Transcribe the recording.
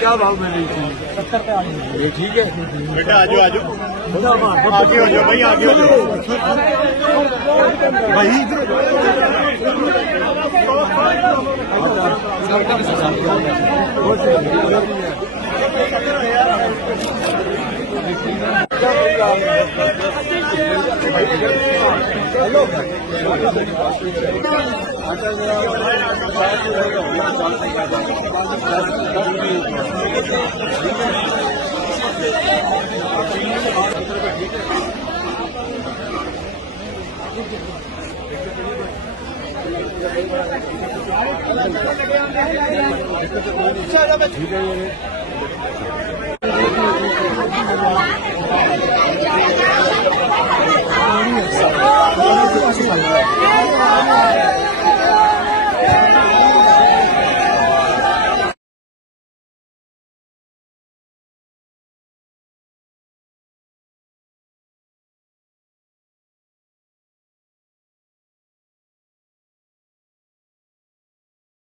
क्या भाव में ली थी? 70 पे आ गई। ये ठीक है बेटा आ जाओ आगे हो जाओ भाई, आगे हो जाओ वही ठीक है।